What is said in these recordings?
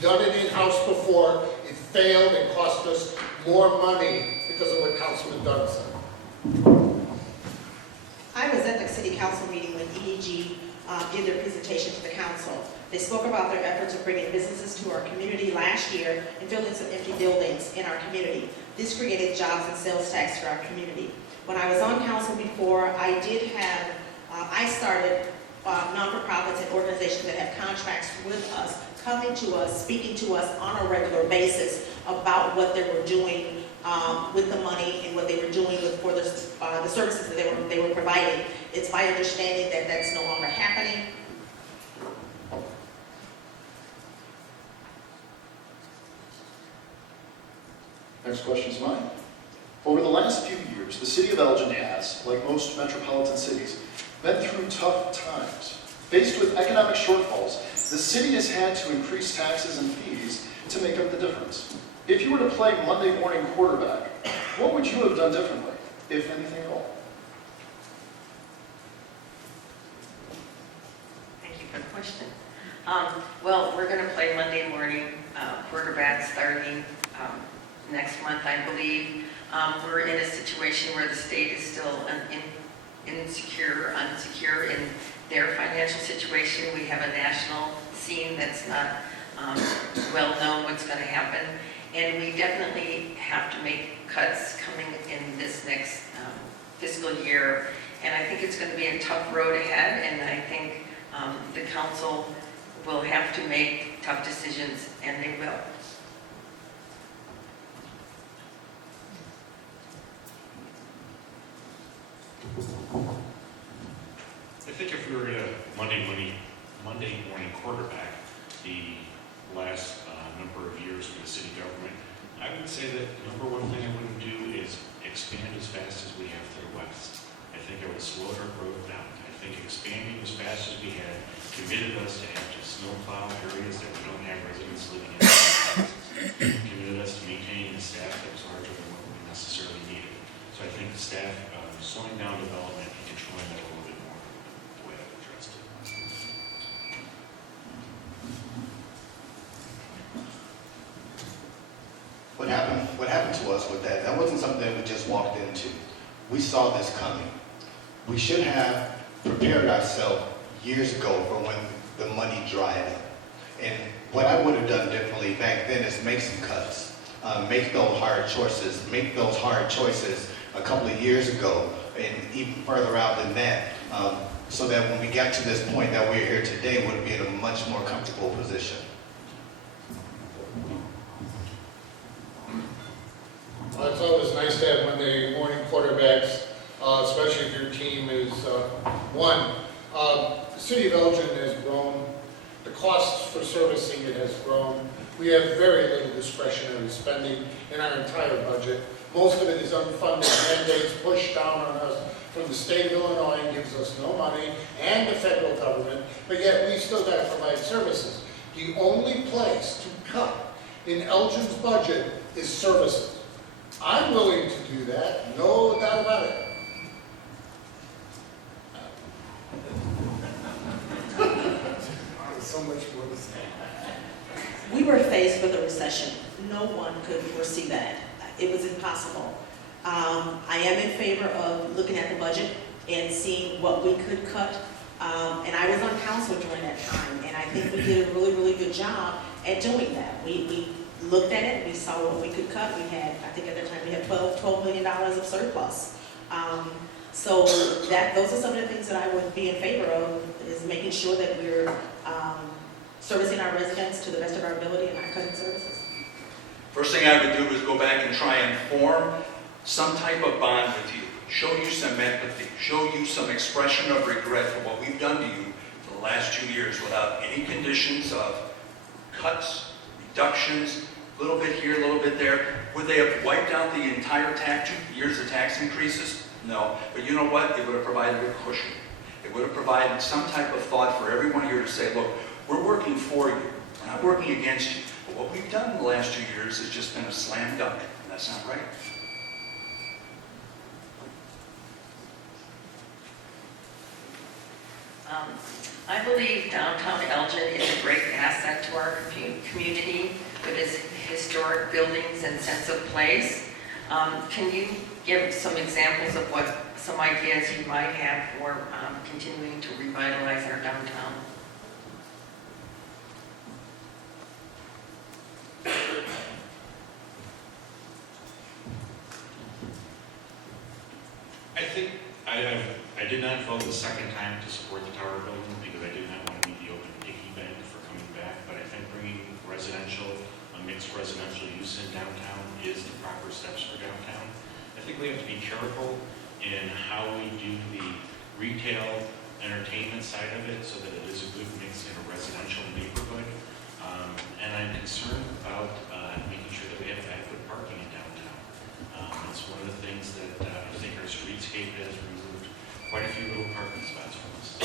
We've done it in-house before. It failed and cost us more money because of what Councilman Dunn said. I was at the city council meeting when EDG did their presentation to the council. They spoke about their efforts of bringing businesses to our community last year and filling some empty buildings in our community. This created jobs and sales tax for our community. When I was on council before, I started non-for-profits and organizations that have contracts with us, coming to us, speaking to us on a regular basis about what they were doing with the money and what they were doing for the services that they were providing. It's my understanding that that's no longer happening. Next question is mine. Over the last few years, the city of Elgin has, like most metropolitan cities, been through tough times. Faced with economic shortfalls, the city has had to increase taxes and fees to make up the difference. If you were to play Monday morning quarterback, what would you have done differently, if anything at all? Thank you for the question. Well, we're going to play Monday morning quarterback starting next month, I believe. We're in a situation where the state is still unsecure in their financial situation. We have a national scene that's not well known what's going to happen. And we definitely have to make cuts coming in this next fiscal year. And I think it's going to be a tough road ahead. And I think the council will have to make tough decisions, and they will. I think if we were a Monday morning quarterback the last number of years for the city government, I would say that the number one thing I wouldn't do is expand as fast as we have to the west. I think I would slow our growth down. I think expanding as fast as we had committed us to have to snowplow areas that we don't have residents living in. Committed us to maintaining the staff that was larger than what we necessarily needed. So I think the staff slowing down development and controlling that a little bit more the way I've addressed it. What happened to us with that wasn't something that we just walked into. We saw this coming. We should have prepared ourselves years ago for when the money dried up. And what I would have done differently back then is make some cuts, make those hard choices a couple of years ago, and even further out than that, so that when we got to this point that we're here today, we'd be in a much more comfortable position. Well, it's always nice to have Monday morning quarterbacks, especially if your team is won. The city of Elgin has grown. The costs for servicing it has grown. We have very little discretionary spending in our entire budget. Most of it is unfunded mandates pushed down on us from the state of Illinois and gives us no money, and the federal government, but yet we still got to provide services. The only place to cut in Elgin's budget is services. I'm willing to do that, no doubt about it. So much more to say. We were faced with a recession. No one could foresee that. It was impossible. I am in favor of looking at the budget and seeing what we could cut. And I was on council during that time, and I think we did a really, really good job at doing that. We looked at it, we saw what we could cut. We had, I think at the time, we had $12 million of surplus. So those are some of the things that I would be in favor of, is making sure that we're servicing our residents to the best of our ability and not cutting services. First thing I would do is go back and try and form some type of bond with you, show you some empathy, show you some expression of regret for what we've done to you for the last 2 years without any conditions of cuts, reductions, a little bit here, a little bit there. Would they have wiped out the entire 2 years of tax increases? No. But you know what? It would have provided a cushion. It would have provided some type of thought for everyone here to say, look, we're working for you. We're not working against you. But what we've done in the last 2 years has just been a slam dunk, and that's not right. I believe downtown Elgin is a great asset to our community with its historic buildings and sense of place. Can you give some examples of some ideas you might have for continuing to revitalize our downtown? I think I did not vote the second time to support the tower building because I did not want to be the open picky bank for coming back, but I think bringing a mixed residential use in downtown is the proper steps for downtown. I think we have to be careful in how we do the retail entertainment side of it so that it is a good mix in a residential neighborhood. And I'm concerned about making sure that we have adequate parking in downtown. It's one of the things that I think our streetscape has removed quite a few little parking spots from us.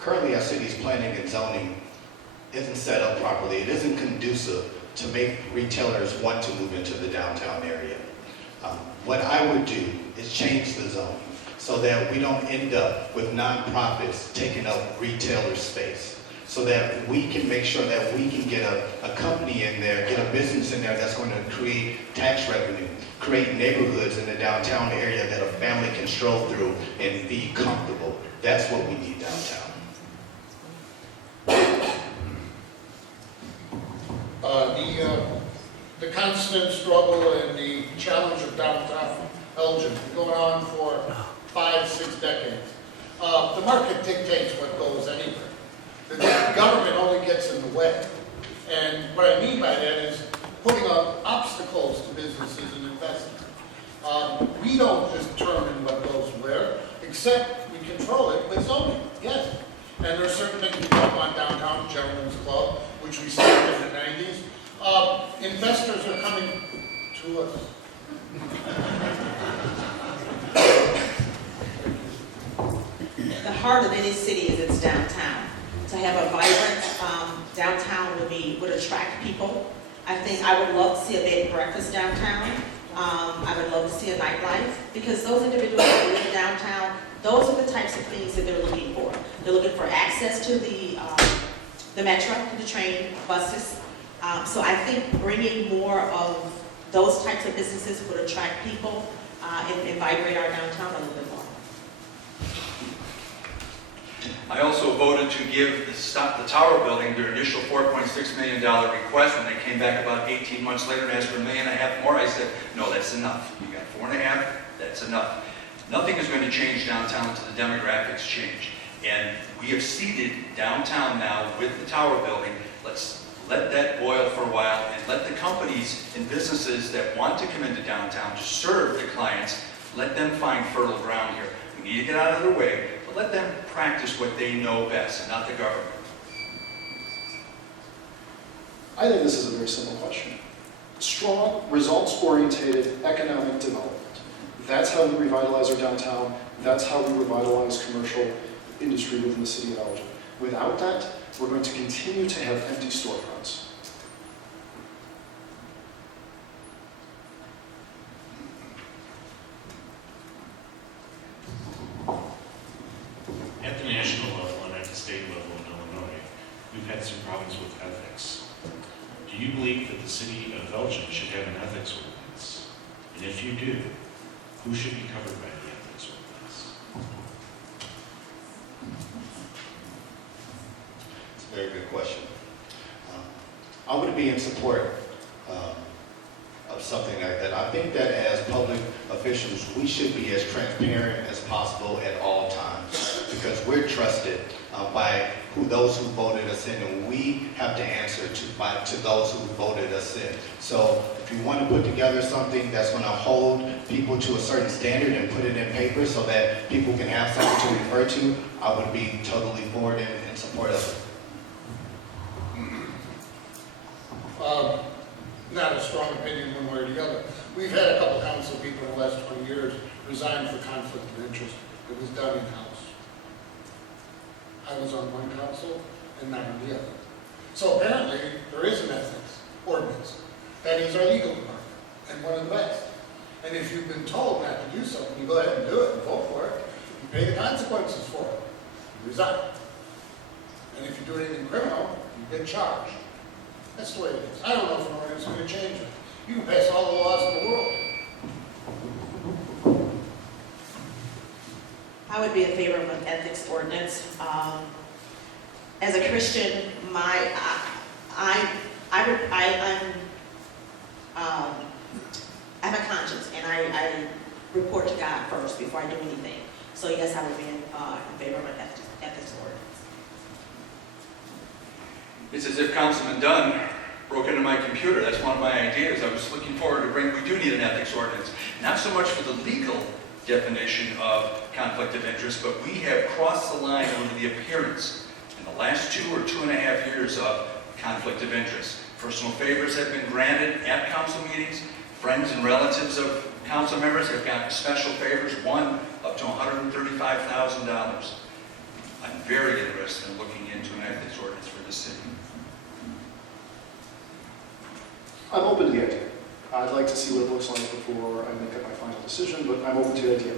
Currently, our city's planning and zoning isn't set up properly. It isn't conducive to make retailers want to move into the downtown area. What I would do is change the zoning so that we don't end up with nonprofits taking up retailer space, so that we can make sure that we can get a company in there, get a business in there that's going to create tax revenue, create neighborhoods in the downtown area that a family can stroll through and be comfortable. That's what we need downtown. The constant struggle and the challenge of downtown Elgin, going on for 5-6 decades. The market dictates what goes anywhere. The government only gets in the way. And what I mean by that is putting up obstacles to businesses and investment. We don't determine what goes where, except we control it with zoning, yes. And there are certain things we don't want downtown, Gentlemen's Club, which we started in the 90s. Investors are coming to us. The heart of any city is its downtown. To have a vibrant downtown would attract people. I think I would love to see a bed and breakfast downtown. I would love to see a nightlife, because those individuals that live in downtown, those are the types of things that they're looking for. They're looking for access to the metro, to the train, buses. So I think bringing more of those types of businesses would attract people and invigorate our downtown a little bit more. I also voted to give the tower building their initial $4.6 million request. When they came back about 18 months later and asked for $1.5 million more, I said, no, that's enough. You got 4.5, that's enough. Nothing is going to change downtown until the demographics change. And we have seeded downtown now with the tower building. Let's let that boil for a while and let the companies and businesses that want to come into downtown to serve the clients, let them find fertile ground here. We need to get out of their way, but let them practice what they know best, and not the government. I think this is a very simple question. Strong, results-oriented economic development. That's how we revitalize our downtown. That's how we revitalize commercial industry within the city of Elgin. Without that, we're going to continue to have empty storefronts. At the national level and at the state level in Illinois, we've had some problems with ethics. Do you believe that the city of Elgin should have an ethics ordinance? And if you do, who should be covered by the ethics ordinance? It's a very good question. I would be in support of something like that. I think that as public officials, we should be as transparent as possible at all times, because we're trusted by those who voted us in, and we have to answer to those who voted us in. So if you want to put together something that's going to hold people to a certain standard and put it in paper so that people can have something to refer to, I would be totally for it and in support of it. Not a strong opinion one way or the other. We've had a couple council people in the last 20 years resign for conflict of interest. It was done in-house. I was on one council and not on the other. So apparently, there is an ethics ordinance. That is our legal department, and one of the best. And if you've been told not to do something, you go ahead and do it and vote pay the consequences for it. You resign. And if you do anything criminal, you get charged. That's the way it is. I don't know if an ordinance is going to change it. You can pass all the laws in the world. I would be in favor of an ethics ordinance. As a Christian, I have a conscience, and I report to God first before I do anything. So yes, I would be in favor of an ethics ordinance. It's as if Councilman Dunn broke into my computer. That's one of my ideas. I was looking forward to we do need an ethics ordinance. Not so much for the legal definition of conflict of interest, but we have crossed the line over the appearance in the last 2 or 2.5 years of conflict of interest. Personal favors have been granted at council meetings. Friends and relatives of council members have gotten special favors, one up to $135,000. I'm very interested in looking into an ethics ordinance for the city. I'm open to the idea. I'd like to see what it looks like before I make up my final decision, but I'm open to the idea.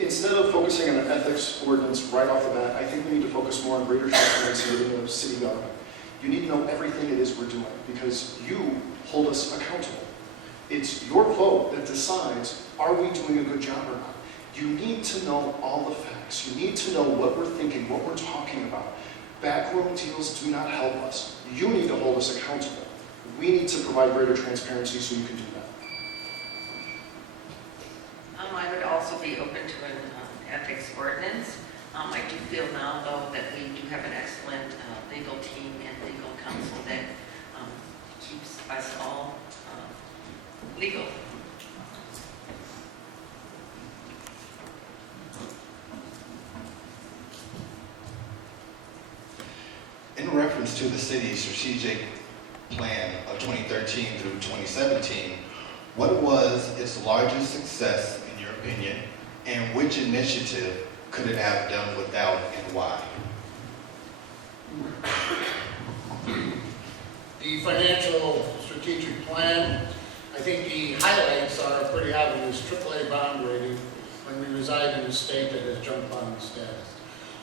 Instead of focusing on an ethics ordinance right off the bat, I think we need to focus more on greater transparency within the city government. You need to know everything it is we're doing because you hold us accountable. It's your vote that decides, are we doing a good job or not? You need to know all the facts. You need to know what we're thinking, what we're talking about. Backroom deals do not help us. You need to hold us accountable. We need to provide greater transparency so you can do that. I would also be open to an ethics ordinance. I do feel now, though, that we do have an excellent legal team and legal counsel that keeps us all legal. In reference to the city's strategic plan of 2013 through 2017, what was its largest success in your opinion, and which initiative could it have done without and why? The financial strategic plan, I think the highlights are pretty obvious. AAA bond rating when we reside in a state that has junk bond status.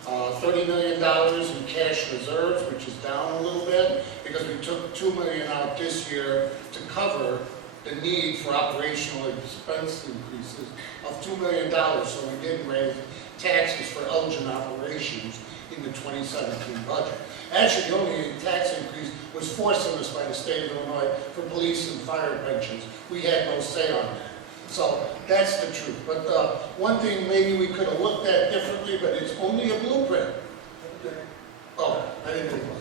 $30 million in cash reserves, which is down a little bit because we took $2 million out this year to cover the need for operational expense increases of $2 million. So we didn't raise taxes for Elgin operations in the 2017 budget. Actually, the only tax increase was forced on us by the state of Illinois for police and fire pensions. We had no say on that. So that's the truth. But one thing maybe we could have looked at differently, but it's only a blueprint. Oh, I didn't realize.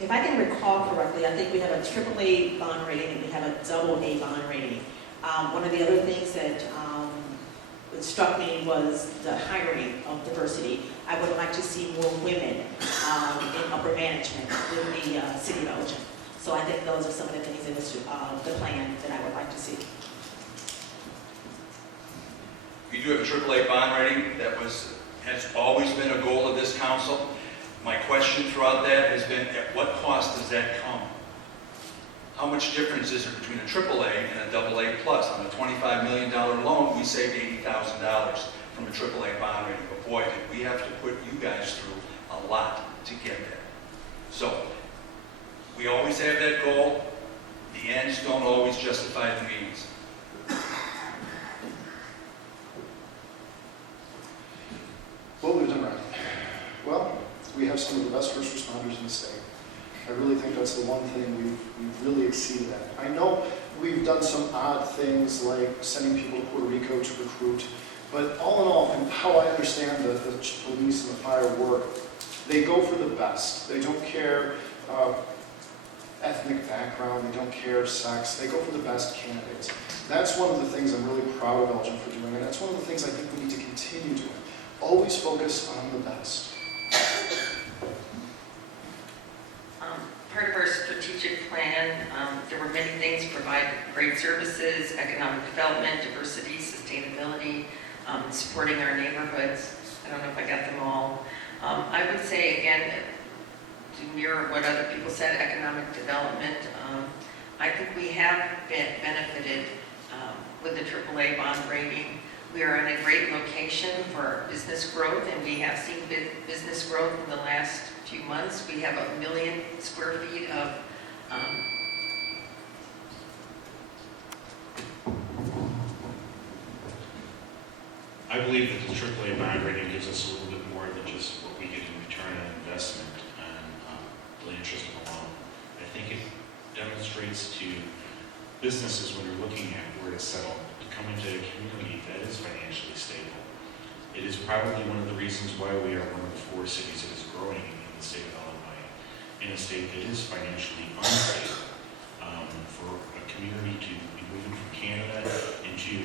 If I can recall correctly, I think we have a AAA bond rating and we have a AA bond rating. One of the other things that struck me was the hiring of diversity. I would like to see more women in upper management in the city of Elgin. So I think those are some of the things in the plan that I would like to see. We do have a AAA bond rating that has always been a goal of this council. My question throughout that has been, at what cost does that come? How much difference is there between a AAA and a AA plus? On a $25 million loan, we saved $80,000 from a AAA bond rating. But boy, did we have to put you guys through a lot to get there. So, we always have that goal. The ends don't always justify the means. What we've done right? Well, we have some of the best first responders in the state. I really think that's the one thing we've really exceeded at. I know we've done some odd things like sending people to Puerto Rico to recruit, but all in all, and how I understand the police and the fire work, they go for the best. They don't care ethnic background, they don't care sex, they go for the best candidates. That's one of the things I'm really proud of Elgin for doing, and that's one of the things I think we need to continue doing. Always focus on the best. Part of our strategic plan, there were many things: provide great services, economic development, diversity, sustainability, supporting our neighborhoods. I don't know if I got them all. I would say, again, to mirror what other people said, economic development. I think we have benefited with a AAA bond rating. We are in a great location for business growth, and we have seen business growth in the last few months. We have 1 million square feet of I believe that the AAA bond rating gives us a little bit more than just what we get in return on investment and the interest of a loan. I think it demonstrates to businesses when they're looking at where to settle, to come into a community that is financially stable. It is probably one of the reasons why we are one of the 4 cities that is growing in the state of Illinois, in a state that is financially unstable. For a community to be moving from Canada into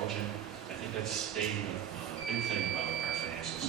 Elgin, I think that's stating a big thing about our financial